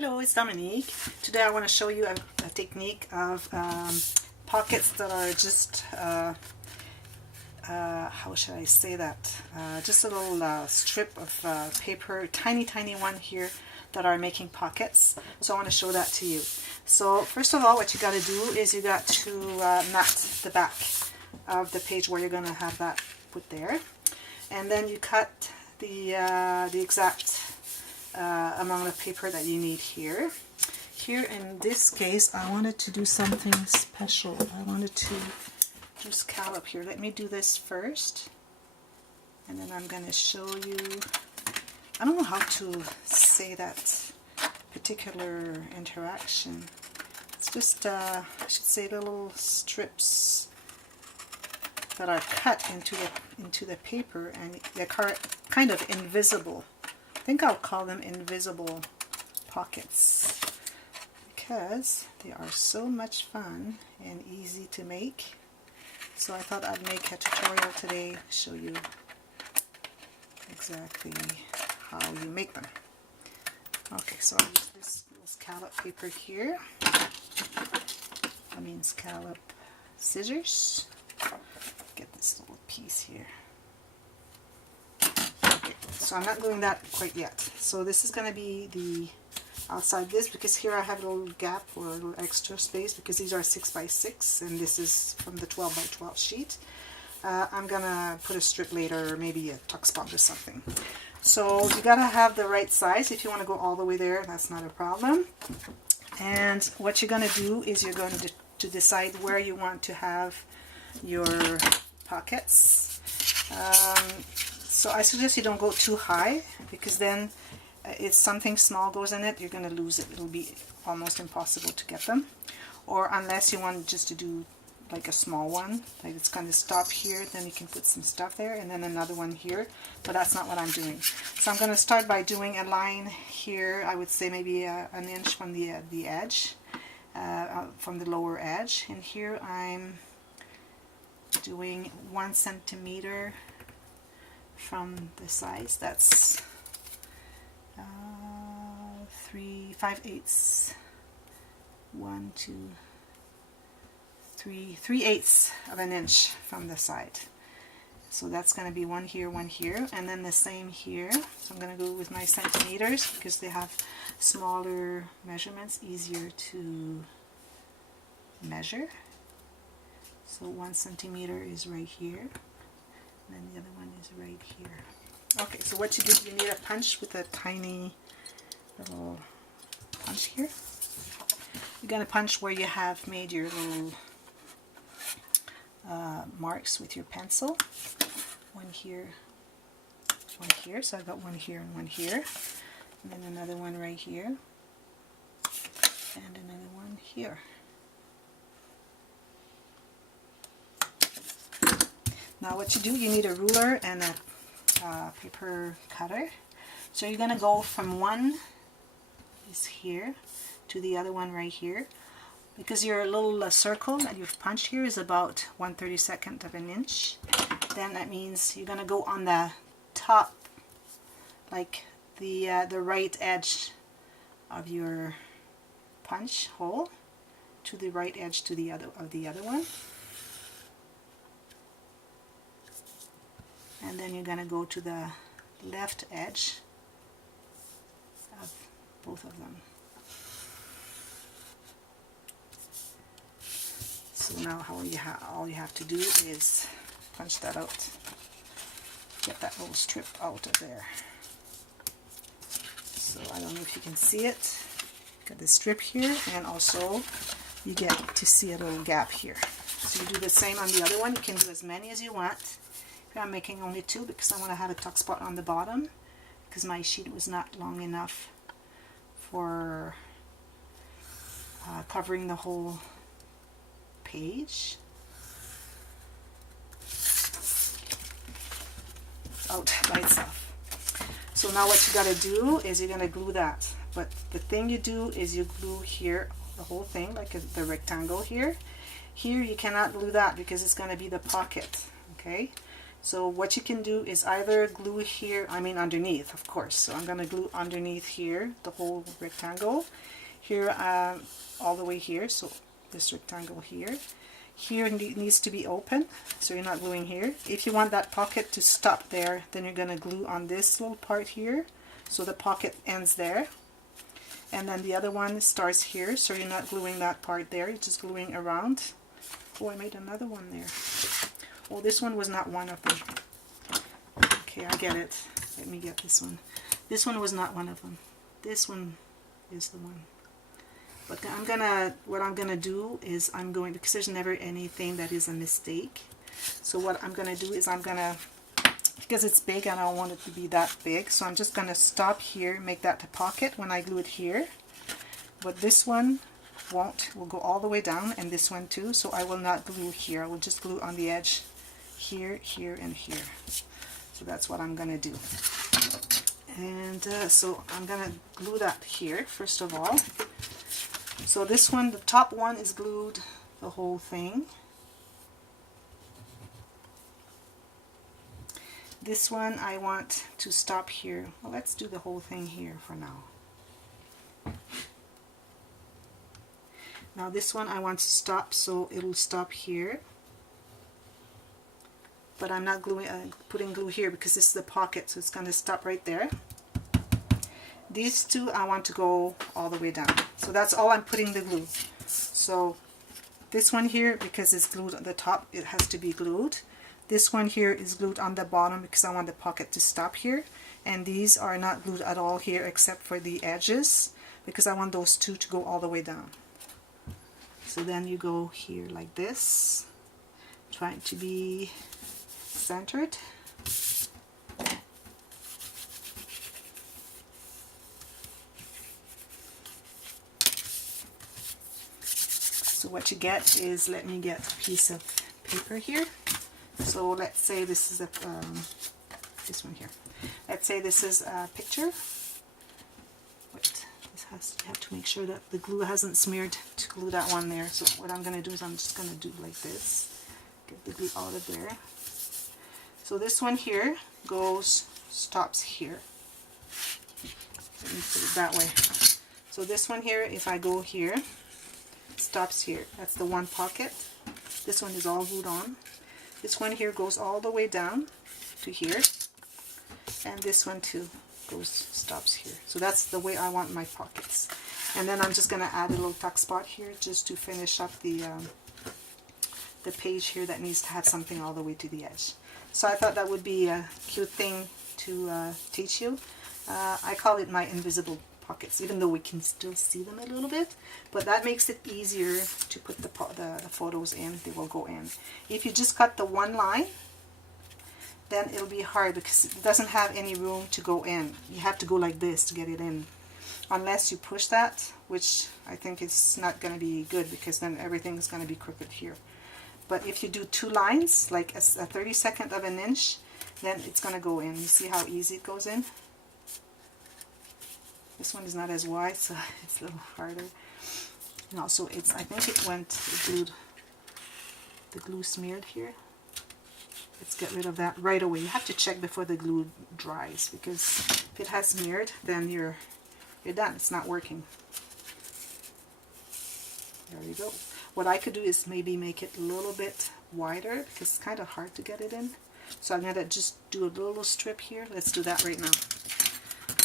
Hello, it's Dominique. Today I want to show you a technique of pockets that are just, how should I say that, just a little strip of paper, tiny one here that are making pockets. So I want to show that to you. So first of all, what you got to do is you got to mat the back of the page where you're going to have that put there. And then you cut the exact amount of paper that you need here. Here in this case, I wanted to do something special. I wanted to do scallop here. Let me do this first, and then I'm going to show you. I don't know how to say that particular interaction. It's just, I should say, little strips that are cut into the paper, and they're kind of invisible. I think I'll call them invisible pockets because they are so much fun and easy to make. So I thought I'd make a tutorial today to show you exactly how you make them. Okay, so I'll use this little scallop paper here. I mean scallop scissors. Get this little piece here. So I'm not doing that quite yet. So this is going to be the outside this, because here I have a little gap or a little extra space because these are 6 by 6 and this is from the 12 by 12 sheet. I'm going to put a strip later, or maybe a tuck spot or something. So you got to have the right size. If you want to go all the way there, that's not a problem. And what you're going to do is you're going to decide where you want to have your pockets. So I suggest you don't go too high, because then if something small goes in it, you're going to lose it. It'll be almost impossible to get them. Or unless you want just to do like a small one, like it's going to stop here, then you can put some stuff there, and then another one here. But that's not what I'm doing. So I'm going to start by doing a line here. I would say maybe an inch from the edge, from the lower edge. And here I'm doing 1 centimeter from the sides. That's 3/5/8, 1, 2, 3/8 of an inch from the side. So that's going to be one here, and then the same here. So I'm going to go with my centimeters because they have smaller measurements, easier to measure. So 1 centimeter is right here, and then the other one is right here. Okay, so what you do, you need a punch with a tiny little punch here. You're going to punch where you have made your little marks with your pencil. One here, so I've got one here and one here, and then another one right here, and another one here. Now what you do, you need a ruler and a paper cutter. So you're going to go from one is here to the other one right here, because your little circle that you've punched here is about 1/32 of an inch. Then that means you're going to go on the top, like the right edge of your punch hole to the right edge to the other one. And then you're going to go to the left edge of both of them. So now all you have to do is punch that out. Get that little strip out of there. So I don't know if you can see it. Got this strip here, and also you get to see a little gap here. So you do the same on the other one. You can do as many as you want. I'm making only 2 because I want to have a tuck spot on the bottom, because my sheet was not long enough for covering the whole page. It's out by itself. So now what you got to do is you're going to glue that. But the thing you do is you glue here the whole thing, like the rectangle here. Here you cannot glue that because it's going to be the pocket. Okay. So what you can do is either glue here, I mean underneath, of course. So I'm going to glue underneath here, the whole rectangle. Here, all the way here, so this rectangle here. Here needs to be open, so you're not gluing here. If you want that pocket to stop there, then you're going to glue on this little part here, so the pocket ends there. And then the other one starts here, so you're not gluing that part there, you're just gluing around. Oh, I made another one there. Oh, this one was not one of them. Okay, I get it. Let me get this one. This one was not one of them. This one is the one. But what I'm gonna do is because there's never anything that is a mistake. So what I'm gonna do is because it's big and I don't want it to be that big, so I'm just gonna stop here, make that the pocket when I glue it here. But this one will go all the way down, and this one too, so I will not glue here. I will just glue on the edge here, here, and here. So that's what I'm gonna do. And so I'm gonna glue that here first of all. So this one, the top one is glued the whole thing. This one I want to stop here. Well, let's do the whole thing here for now. Now this one I want to stop, so it'll stop here. But I'm not putting glue here because this is the pocket, so it's going to stop right there. These two I want to go all the way down. So that's all I'm putting the glue. So this one here, because it's glued on the top, it has to be glued. This one here is glued on the bottom because I want the pocket to stop here. And these are not glued at all here except for the edges, because I want those two to go all the way down. So then you go here like this, trying to be centered. So what you get is, let me get a piece of paper here. So let's say this is this one here. Let's say this is a picture. Wait, you have to make sure that the glue hasn't smeared to glue that one there. So what I'm going to do is I'm just going to do like this. Get the glue out of there. So this one here stops here. Let me put it that way. So this one here, if I go here, it stops here. That's the one pocket. This one is all glued on. This one here goes all the way down to here. And this one too stops here. So that's the way I want my pockets. And then I'm just going to add a little tuck spot here just to finish up the page here that needs to have something all the way to the edge. So I thought that would be a cute thing to teach you. I call it my invisible pockets, even though we can still see them a little bit, but that makes it easier to put the photos in. They will go in. If you just cut the one line, then it'll be hard because it doesn't have any room to go in. You have to go like this to get it in, unless you push that, which I think is not going to be good because then everything is going to be crooked here. But if you do two lines, like a 32nd of an inch, then it's going to go in. You see how easy it goes in? This one is not as wide, so it's a little harder. And also, I think it glued, the glue smeared here. Let's get rid of that right away. You have to check before the glue dries, because if it has smeared, then you're done. It's not working. There you go. What I could do is maybe make it a little bit wider, because it's kind of hard to get it in. So I'm going to just do a little strip here. Let's do that right now.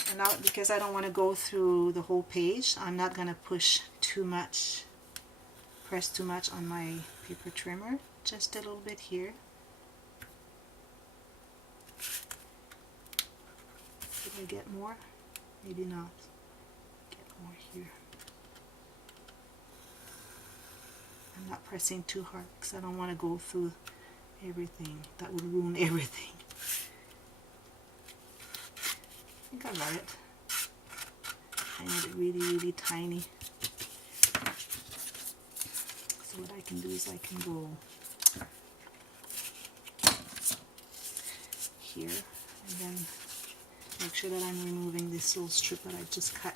And now, because I don't want to go through the whole page, I'm not going to press too much on my paper trimmer. Just a little bit here. Did I get more? Maybe not. Get more here. I'm not pressing too hard because I don't want to go through everything. That would ruin everything. I think I got it. I made it really, really tiny. So what I can do is I can go here and then make sure that I'm removing this little strip that I just cut.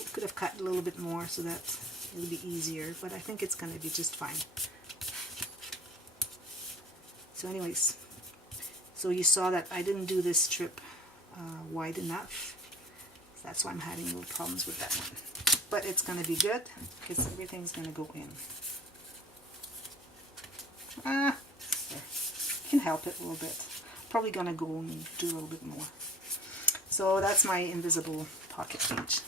I could have cut a little bit more so that it would be easier, but I think it's going to be just fine. So anyways, So you saw that I didn't do this strip wide enough. So that's why I'm having little problems with that one. But it's going to be good because everything's going to go in. There. You can help it a little bit. Probably going to go and do a little bit more. So that's my invisible pocket page.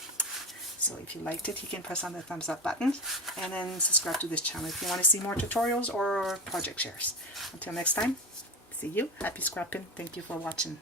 So if you liked it, you can press on the thumbs up button and then subscribe to this channel if you want to see more tutorials or project shares. Until next time, see you. Happy scrapping. Thank you for watching.